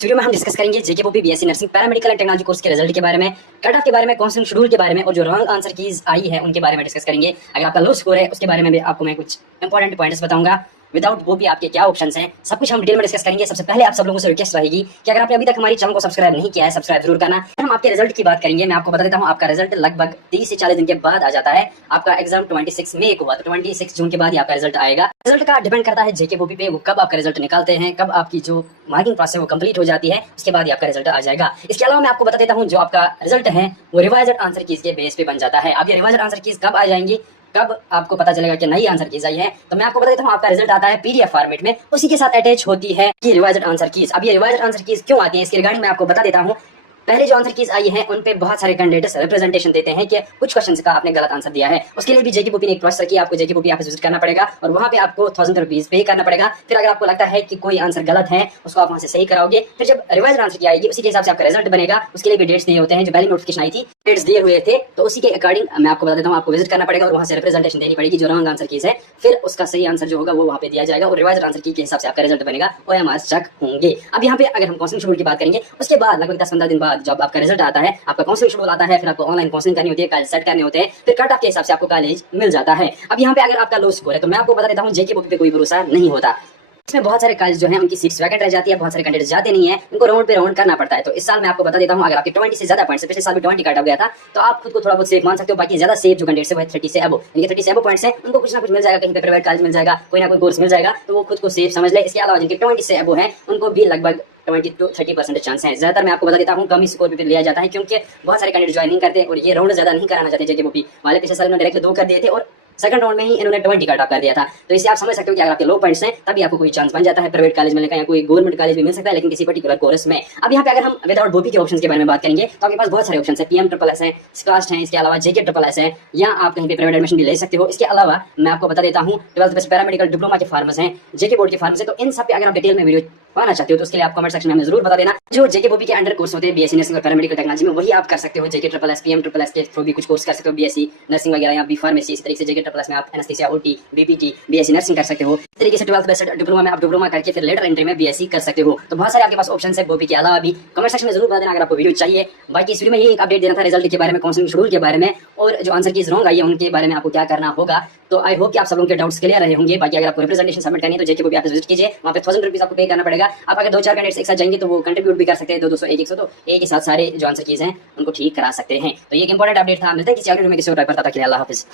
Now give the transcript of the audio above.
Video में हम discuss करेंगे JK BSc nursing paramedical and technology course के रिजल्ट के बारे में, कट ऑफ के बारे में, काउंसलिंग शेड्यूल के बारे में और जो रॉन्ग आंसर कीज आई है उनके बारे में डिस्कस करेंगे। अगर आपका लो स्कोर है उसके बारे में भी आपको मैं कुछ इंपॉर्टेंट पॉइंट्स बताऊंगा। विदाउट वो भी आपके क्या ऑप्शंस हैं, सब कुछ हम डिटेल में डिस्कस करेंगे। सबसे पहले आप सब लोगों से रिक्वेस्ट रहेगी कि अगर आपने अभी तक हमारी चैनल को सब्सक्राइब नहीं किया है, सब्सक्राइब जरूर करना। हम आपके रिजल्ट की बात करेंगे। मैं आपको बता देता हूँ, आपका रिजल्ट लगभग 30 से 40 दिन के बाद आ जाता है। आपका एग्जाम 26 मई को हुआ, तो 26 जून के बाद ही आपका रिजल्ट आएगा। रिजल्ट का डिपेंड करता है जेके पे, वो कब आपका रिजल्ट निकालते हैं, कब आपकी जो मार्किंग प्रोसेस वो कंप्लीट हो जाती है, उसके बाद ही आपका रिजल्ट आ जाएगा। इसके अलावा मैं आपको बता देता हूँ, जो आपका रिजल्ट है वो रिवाइज्ड आंसर कीज के बेस पे बन जाता है। अब ये रिवाइज्ड आंसर कीज कब आ जाएंगी, कब आपको पता चलेगा कि नई आंसर कीज आई है, तो मैं आपको बता देता हूँ, आपका रिजल्ट आता है पीडीएफ फॉर्मेट में, उसी के साथ अटैच होती है कि रिवाइज्ड आंसर कीज। अब ये रिवाइज्ड आंसर कीज क्यों आती है, इसके रिगार्डिंग मैं आपको बता देता हूँ। पहले जो आंसर कीज आई है उन पे बहुत सारे कैंडिडेट्स रिप्रेजेंटेशन देते हैं कि कुछ क्वेश्चंस का आपने गलत आंसर दिया है। उसके लिए भी जेके ने एक प्रोसेस रखी है। आपको जेके ऑफिस विजिट करना पड़ेगा और वहां पे आपको 1000 रुपीज पे करना पड़ेगा। फिर अगर आपको लगता है कि कोई आंसर गलत है, उसको आप वहां से सही कराओगे। फिर जब रिवाइज्ड आंसर की आएगी, उसी के हिसाब से आपका रिजल्ट बनेगा। उसके लिए भी डेट्स दिए होते हैं, जो पहली नोटिफिकेशन आई थी डेट्स दिए हुए थे, तो उसी के अकॉर्डिंग मैं आपको बता देता हूँ, आपको विजिट करना पड़ेगा और वहां से रिप्रेजेंटेशन देनी पड़ेगी जो रॉन्ग आंसर कीज है। फिर उसका सही आंसर जो होगा वो वहां पे दिया जाएगा और रिवाइज्ड आंसर की के हिसाब से आपका रिजल्ट बनेगा। OMR चेक होंगे। अब यहाँ पे अगर हम काउंसलिंग शेड्यूल की बात करेंगे, उसके बाद लगभग 10-15 दिन बाद जब आपका रिजल्ट आता है, आपका काउंसलिंग शेड्यूल आता है, फिर आपको ऑनलाइन काउंसलिंग करनी होती है, कॉलेज सेट करने होते हैं, फिर कट ऑफ के हिसाब से आपको कॉलेज मिल जाता है। अब यहाँ पे अगर आपका लो स्कोर है, तो मैं आपको बता देता हूँ, जेके पे कोई भरोसा नहीं होता। इसमें बहुत सारे कॉलेज जो है उनकी सीट्स वैकेंट रह जाती है, बहुत सारे कैंडिडेट जाते नहीं है, उनको राउंड पे राउंड करना पड़ता है। तो इस साल मैं आपको बता देता हूँ, अगर आपके 20 से ज्यादा पॉइंट्स, पिछले साल भी 20 काटा गया था, तो आप खुद को थोड़ा बहुत सेफ मान सकते हो। बाकी ज्यादा सेफ जो कैंडिडेट है वो 30 से अबव, इनके 30 से अबव पॉइंट्स हैं, उनको कुछ ना कुछ मिल जाएगा, कहीं पे प्राइवेट कॉलेज मिल जाएगा, कोई ना कोई कोर्स मिल जाएगा, तो वो खुद को सेफ समझ ले। इसके अलावा जिनके 20 से अबव है, उनको भी लगभग 20 to 30% चांस है। ज्यादातर मैं आपको बता देता हूँ, कम स्कोर पे लिया जाता है, क्योंकि बहुत सारे कैंडिडेट ज्वाइन नहीं करते और ये राउंड ज्यादा नहीं कराना चाहते। जेके वाले पिछले साल उन्होंने डायरेक्ट 2 कर दिए थे और सेकंड राउंड में ही इन्होंने 20 कट ऑफ कर दिया था। तो इससे आप समझ सकते हो कि अगर आपके लो पॉइंट्स हैं, तभी आपको कोई चांस बन जाता है प्राइवेट कॉलेज मिलने का, या कोई गवर्नमेंट कॉलेज भी मिल सकता है, लेकिन किसी पर्टिकुलर कोर्स में। अब यहाँ पे अगर हम विदाउट बोपी के ऑप्शंस के बारे में बात करेंगे, तो आपके पास बहुत सारे ऑप्शन है। PM SSS है, स्कास्ट है, इसके अलावा JK है, या आप कहीं पे प्राइवेट एडमिशन भी ले सकते हो। इसके अलावा मैं आपको बता देता हूँ, 12th बेस्ट पैरामेडिकल डिप्लोमा के फॉर्म्स हैं, जेके बोर्ड के फॉर्म्स हैं। तो इन सब पे अगर आप डिटेल में वीडियो पाना चाहते हो, तो उसके लिए आप कमेंट सेक्शन में हमें जरूर बता देना। जो जेके के अंडर कोर्स होते हैं बीएससी नर्सिंग और पैरामेडिकल टेक्नोलॉजी में, वही आप कर सकते हो। JK PM के थ्रू भी कुछ कोर्स कर सकते हो, बीएससी नर्सिंग वगैरह या बी फार्मेसी। इसी तरीके से JK में आप anaesthesia, OT, BPT, BSc nursing कर सकते हो। इस तरीके से 12th बेस्ट डिप्लोमा में आप डिप्लोमा करके फिर लेटर एंट्री में BSc कर सकते हो। तो बहुत सारे आपके पास ऑप्शन है बोपी के अलावा भी। कमेंट सेक्शन में जरूर बता देना अगर आपको वीडियो चाहिए। बाकी इस वीडियो में ये एक अपडेट देना था रिजल्ट के बारे में, काउंसलिंग शेड्यूल के बारे में, और जो आंसर कीज रॉन्ग आई है उनके बारे में आपको क्या करना होगा। तो आई होप कि आप सब लोगों के डाउट्स क्लियर रहे होंगे। बाकी अगर आपको रिप्रेजेंटेशन सबमिट करनी है, तो जेके ऑफिस विजिट कीजिए, वहाँ पे 1000 रुपीज आपको पे करना पड़ेगा। आप अगर 2-4 कैंडिडेट्स एक साथ जाएंगे तो वो कंट्रीब्यूट भी कर सकते हैं, 200, 100, तो एक ही साथ सारे जो आंसर कीज हैं उनको ठीक करा सकते हैं। तो ये एक इंपॉर्टेंट अपडेट था। मिलते हैं किसी और वीडियो में किसी और टॉपिक पर। तब तक के लिए अल्लाह हाफिज।